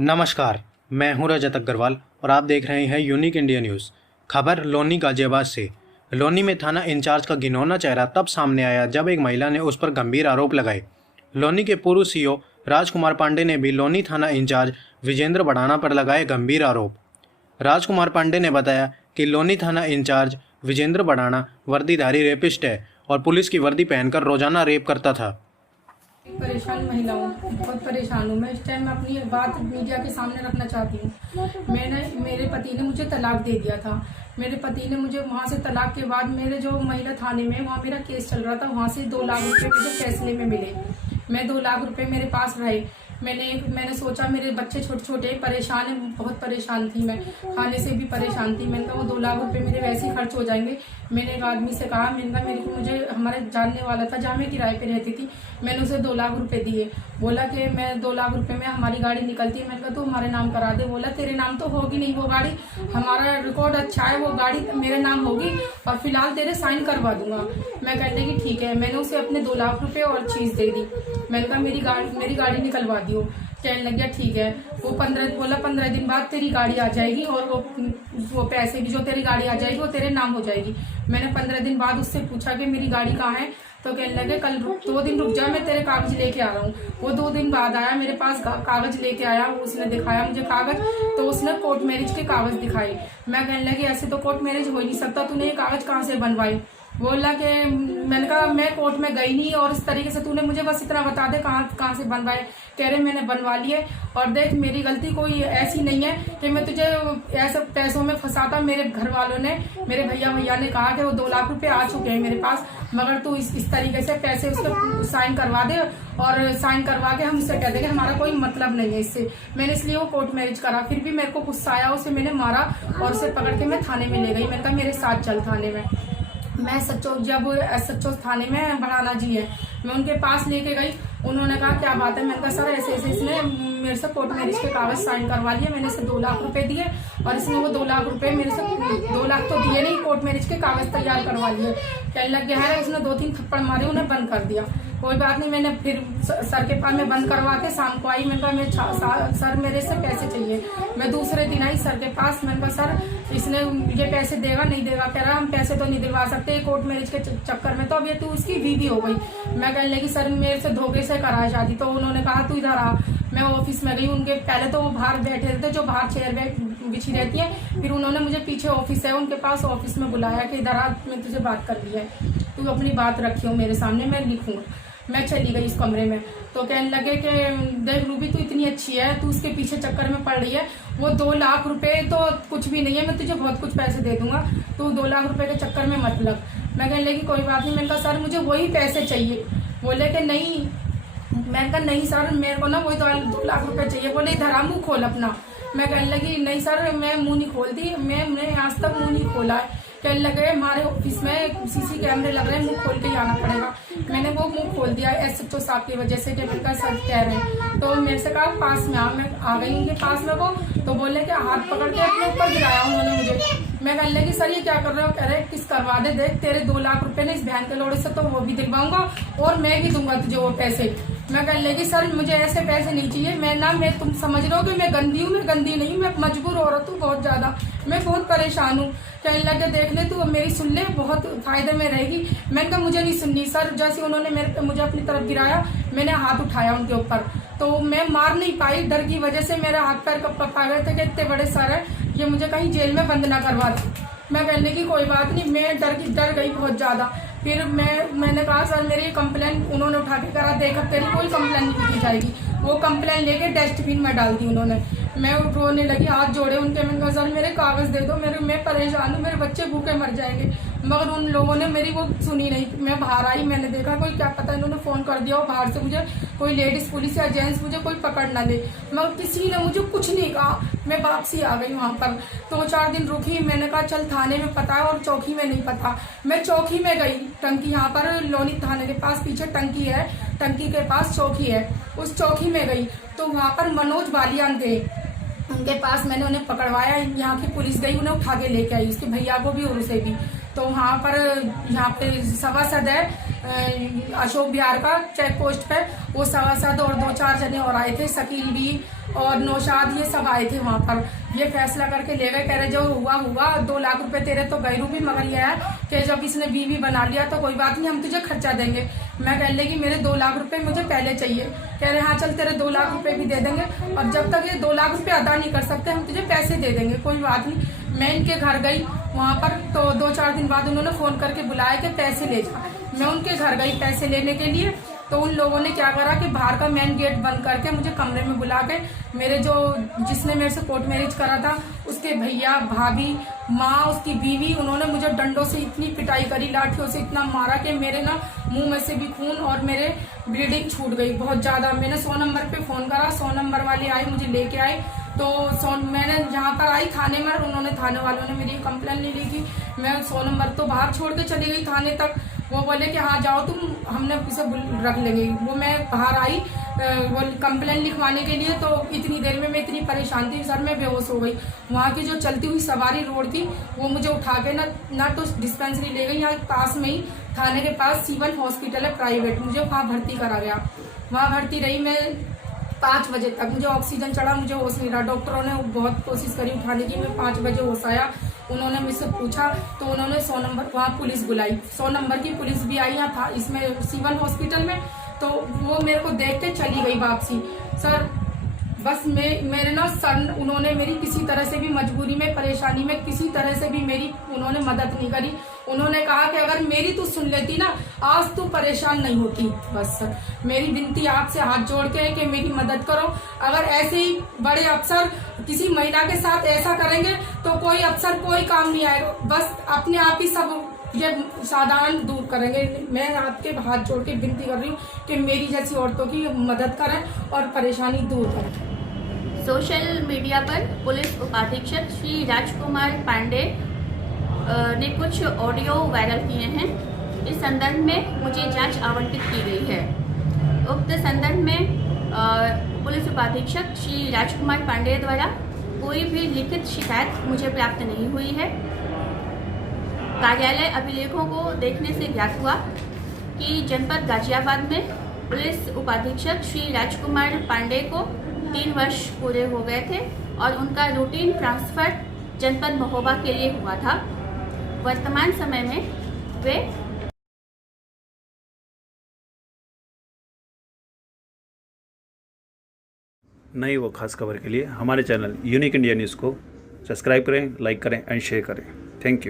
नमस्कार, मैं हूं रजत अग्रवाल और आप देख रहे हैं यूनिक इंडिया न्यूज़। खबर लोनी गाजियाबाद से। लोनी में थाना इंचार्ज का घिनौना चेहरा तब सामने आया जब एक महिला ने उस पर गंभीर आरोप लगाए। लोनी के पूर्व सीओ राजकुमार पांडे ने भी लोनी थाना इंचार्ज विजेंद्र बढ़ाना पर लगाए गंभीर आरोप। राजकुमार पांडे ने बताया कि लोनी थाना इंचार्ज विजेंद्र बढ़ाना वर्दीधारी रेपिस्ट है और पुलिस की वर्दी पहनकर रोजाना रेप करता था। परेशान महिला हूँ, बहुत परेशान हूँ। मैं इस टाइम में अपनी बात मीडिया के सामने रखना चाहती हूँ। मेरे पति ने मुझे तलाक दे दिया था। मेरे पति ने मुझे वहाँ से तलाक के बाद मेरे जो महिला थाने में वहाँ मेरा केस चल रहा था, वहाँ से 2 लाख रुपए मुझे फैसले में मिले। मैं 2 लाख रुपए मेरे पास रहे। मैंने सोचा मेरे बच्चे छोटे छोटे परेशान है, बहुत परेशान थी मैं, खाने से भी परेशान थी। मैंने कहा वो 2 लाख रुपए मेरे वैसे ही खर्च हो जाएंगे। मैंने एक आदमी से कहा, मैंने कहा मुझे हमारे जानने वाला था जहाँ मैं किराए पे रहती थी, मैंने उसे 2 लाख रुपए दिए। बोला कि मैं 2 लाख रुपए में हमारी गाड़ी निकलती है। मैंने कहा तो हमारे नाम करा दे। बोला तेरे नाम तो होगी नहीं वो गाड़ी, हमारा रिकॉर्ड अच्छा है, वो गाड़ी मेरे नाम होगी और फिलहाल तेरे साइन करवा दूंगा। मैं कहने की ठीक है। मैंने उसे अपने 2 लाख रुपए और चीज दे दी। मैंने कहा मेरी गाड़ी निकलवा दियो। कहने लग गया ठीक है। वो 15 दिन बाद तेरी गाड़ी आ जाएगी और वो पैसे भी जो तेरी गाड़ी आ जाएगी वो तेरे नाम हो जाएगी। मैंने 15 दिन बाद उससे पूछा कि मेरी गाड़ी कहाँ है, तो कहने लगे कल 2 दिन रुक जा, मैं तेरे कागज लेके आ रहा हूँ। वो 2 दिन बाद आया, मेरे पास कागज लेके आया। उसने दिखाया मुझे कागज, तो उसने कोर्ट मैरिज के कागज दिखाए। मैं कहने लगी ऐसे तो कोर्ट मैरिज हो ही नहीं सकता, तूने ये कागज कहाँ से बनवाई। बोला कि मैंने कहा मैं कोर्ट में गई नहीं और इस तरीके से तूने मुझे बस इतना बता दे कहाँ से बनवाए। कह रहे मैंने बनवा लिए और देख मेरी गलती कोई ऐसी नहीं है कि मैं तुझे ऐसे पैसों में फंसाता। मेरे घर वालों ने, मेरे भैया ने कहा कि वो 2 लाख रुपए आ चुके हैं मेरे पास, मगर तू इस तरीके से पैसे उसके साइन करवा दे और साइन करवा के हम उससे कह देंगे हमारा कोई मतलब नहीं है इससे। मैंने इसलिए वो कोर्ट मैरिज करा। फिर भी मेरे को गुस्सा आया, उसे मैंने मारा और उसे पकड़ के मैं थाने में ले गई। मैंने कहा मेरे साथ चल थाने में। मैं सच्चो थाने में बढ़ाना जी है, मैं उनके पास लेके गई। उन्होंने कहा क्या बात है। मैंने कहा सर ऐसे इसने मेरे से कोर्ट मैरिज के कागज साइन करवा लिए, मैंने इसे 2 लाख रुपए दिए और इसने वो 2 लाख रुपए मेरे से 2 लाख तो दिए नहीं, कोर्ट मैरिज के कागज तैयार करवा लिए। कहने लग गया है उसने 2-3 थप्पड़ मारे, उन्हें बंद कर दिया। कोई बात नहीं। मैंने फिर सर के पास में बंद करवा के शाम को आई। मैंने कहा सर मेरे से पैसे चाहिए। मैं दूसरे दिन आई सर के पास। मैंने कहा सर इसने ये पैसे देगा नहीं देगा। कह रहा हम पैसे तो नहीं दिलवा सकते कोर्ट मैरिज के चक्कर में, तो अब ये तू उसकी बीवी हो गई। मैं कहने लगी सर मेरे से धोखे से करा शादी। तो उन्होंने कहा तू इधर आ। मैं ऑफिस में गई उनके। पहले तो वो बाहर बैठे थे, जो बाहर चेयर बिछी रहती है। फिर उन्होंने मुझे पीछे ऑफिस है उनके पास, ऑफिस में बुलाया कि इधर आ, मैं तुझे बात कर ली है, तू अपनी बात रखियो मेरे सामने, मैं लिखूंगा। मैं चली गई इस कमरे में। तो कहने लगे कि देख रूबी तू इतनी अच्छी है, तू उसके पीछे चक्कर में पड़ रही है, वो 2 लाख रुपए तो कुछ भी नहीं है, मैं तुझे बहुत कुछ पैसे दे दूंगा, तू 2 लाख रुपए के चक्कर में मत लग। मैं कहने लगी कोई बात नहीं। मैंने कहा सर मुझे वही पैसे चाहिए। बोले कि नहीं। मैंने कहा नहीं सर मेरे को ना वही 2 लाख रुपए चाहिए। बोले इधर आ मुँह खोल अपना। मैं कहने लगी नहीं सर मैं मुँह नहीं खोलती, मैंने आज तक मुँह नहीं खोला है। कहने लगे हमारे ऑफिस में सीसी कैमरे लग रहे हैं, मुंह खोल के ही आना पड़ेगा। मैंने वो मुंह खोल दिया एसएचओ साहब की वजह से, टेबल सर कह रहे हैं। तो मेरे से कहा पास में आ। मैं आ गई उनके पास में को, तो बोले कि हाथ पकड़ के अपने ऊपर गिराया उन्होंने मुझे। मैं कहने लगी सर ये क्या कर रहे हो। कह रहे किस करवा दे, देख तेरे 2 लाख रुपए ने इस बहन के लोड़े से तो वो भी दिलवाऊंगा और मैं भी दूंगा तुझे वो पैसे। मैं कहने लगी सर मुझे ऐसे पैसे नहीं चाहिए। मैं तुम समझ रहे हो कि मैं गंदी हूँ, मैं गंदी नहीं, मैं मजबूर औरत हूँ बहुत ज्यादा, मैं बहुत परेशान हूँ। कहने लगे देख ले तू मेरी सुन ले, बहुत फायदे में रहेगी। मैंने कहा मुझे नहीं सुननी सर। जैसे उन्होंने मुझे अपनी तरफ गिराया, मैंने हाथ उठाया उनके ऊपर, तो मैं मार नहीं पाई। डर की वजह से मेरे हाथ पैर कपा गए थे कि इतने बड़े सर है, ये मुझे कहीं जेल में बंद ना करवा दे। मैं कहने की कोई बात नहीं। मैं डर गई बहुत ज्यादा। फिर मैंने कहा सर मेरी कंप्लेन उन्होंने उठा के करा, देखा तेरी कोई कंप्लेन नहीं की जाएगी। वो कंप्लेन लेके डस्टबिन में डाल दी उन्होंने। मैं रोने लगी, हाथ जोड़े उनके। मैंने कहा सर मेरे कागज दे दो, मैं परेशान हूँ, मेरे बच्चे भूखे मर जाएंगे। मगर उन लोगों ने मेरी वो सुनी नहीं। मैं बाहर आई, मैंने देखा कोई क्या पता इन्होंने फोन कर दिया हो बाहर से, मुझे कोई लेडीज पुलिस या जेंट्स मुझे कोई पकड़ ना ले, मगर किसी ने मुझे कुछ नहीं कहा। मैं वापसी आ गई वहां पर। 2-4 दिन रुकी। मैंने कहा चल थाने में पता है और चौकी में नहीं पता। मैं चौकी में गई, टंकी यहाँ पर लोनी थाने के पास पीछे टंकी है, टंकी के पास चौकी है, उस चौकी में गई तो वहां पर मनोज बालियान थे, उनके पास मैंने उन्हें पकड़वाया। यहाँ की पुलिस गई, उन्हें उठा के लेके आई, उसके भैया को भी और उसे भी। तो वहाँ पर यहाँ पे सभासद है अशोक बिहार का चेक पोस्ट पे, वो सभासद और 2-4 जने और आए थे, शकील भी और नौशाद, ये सब आए थे वहाँ पर। ये फैसला करके ले गए, कह रहे जो हुआ 2 लाख रुपए तेरे तो गैरू भी, मगर ये है कि जब इसने बीवी बना लिया तो कोई बात नहीं, हम तुझे खर्चा देंगे। मैं कह लगी मेरे 2 लाख रुपए मुझे पहले चाहिए। कह रहे हाँ चल तेरे 2 लाख रुपए भी दे देंगे, और जब तक ये 2 लाख रुपए अदा नहीं कर सकते हम तुझे पैसे दे देंगे, कोई बात नहीं। मैं इनके घर गई वहाँ पर, तो 2-4 दिन बाद उन्होंने फोन करके बुलाया कि पैसे ले जा। मैं उनके घर गई पैसे लेने के लिए, तो उन लोगों ने क्या करा कि बाहर का मेन गेट बंद करके मुझे कमरे में बुला के, मेरे जो जिसने मेरे से कोर्ट मैरिज करा था उसके भैया, भाभी, माँ, उसकी बीवी, उन्होंने मुझे डंडों से इतनी पिटाई करी, लाठियों से इतना मारा कि मेरे ना मुंह में से भी खून और मेरे ब्लीडिंग छूट गई बहुत ज्यादा। मैंने 100 नंबर पे फोन करा, 100 नंबर वाले आए, मुझे लेके आए। तो मैंने यहाँ पर आई थाने में, उन्होंने थाने वालों ने मेरी कंप्लेन ले ली थी। मैं 100 नंबर तो बाहर छोड़ के चली गई थाने तक। वो बोले कि हाँ जाओ तुम, हमने इसे रख लेंगे। वो मैं बाहर आई वो कंप्लेन लिखवाने के लिए, तो इतनी देर में मैं इतनी परेशान थी सर, मैं बेहोश हो गई। वहाँ की जो चलती हुई सवारी रोड थी वो मुझे उठा के ना तो डिस्पेंसरी ले गई, यहाँ पास में ही थाने के पास C1 हॉस्पिटल है प्राइवेट, मुझे वहाँ भर्ती करा गया। वहाँ भर्ती रही मैं 5 बजे तक, मुझे ऑक्सीजन चढ़ा, मुझे होश नहीं रहा। डॉक्टरों ने बहुत कोशिश करी उठाने की, मैं 5 बजे होश आया। उन्होंने मुझसे पूछा तो उन्होंने 100 नंबर वहाँ पुलिस बुलाई, 100 नंबर की पुलिस भी आई यहाँ था इसमें C1 हॉस्पिटल में। तो वो मेरे को देख के चली गई वापसी। सर बस मेरे ना सर, उन्होंने मेरी किसी तरह से भी मजबूरी में, परेशानी में किसी तरह से भी मेरी उन्होंने मदद नहीं करी। उन्होंने कहा कि अगर मेरी तू सुन लेती ना, आज तू परेशान नहीं होती। बस सर मेरी विनती आपसे हाथ जोड़ के है कि मेरी मदद करो। अगर ऐसे ही बड़े अफसर किसी महिला के साथ ऐसा करेंगे तो कोई अफसर कोई काम नहीं आएगा, बस अपने आप ही सब ये साधारण दूर करेंगे। मैं आपके हाथ जोड़ के विनती कर रही हूँ कि मेरी जैसी औरतों की मदद करें और परेशानी दूर करें। सोशल मीडिया पर पुलिस उपाधीक्षक श्री राजकुमार पांडे ने कुछ ऑडियो वायरल किए हैं। इस संदर्भ में मुझे जांच आवंटित की गई है। उक्त संदर्भ में पुलिस उपाधीक्षक श्री राजकुमार पांडे द्वारा कोई भी लिखित शिकायत मुझे प्राप्त नहीं हुई है। कार्यालय अभिलेखों को देखने से ज्ञात हुआ कि जनपद गाजियाबाद में पुलिस उपाधीक्षक श्री राजकुमार पांडे को 3 वर्ष पूरे हो गए थे और उनका रूटीन ट्रांसफर जनपद महोबा के लिए हुआ था। वर्तमान समय में वे नई व खास खबर के लिए हमारे चैनल यूनिक इंडिया न्यूज़ को सब्सक्राइब करें, लाइक करें एंड शेयर करें। Thank you.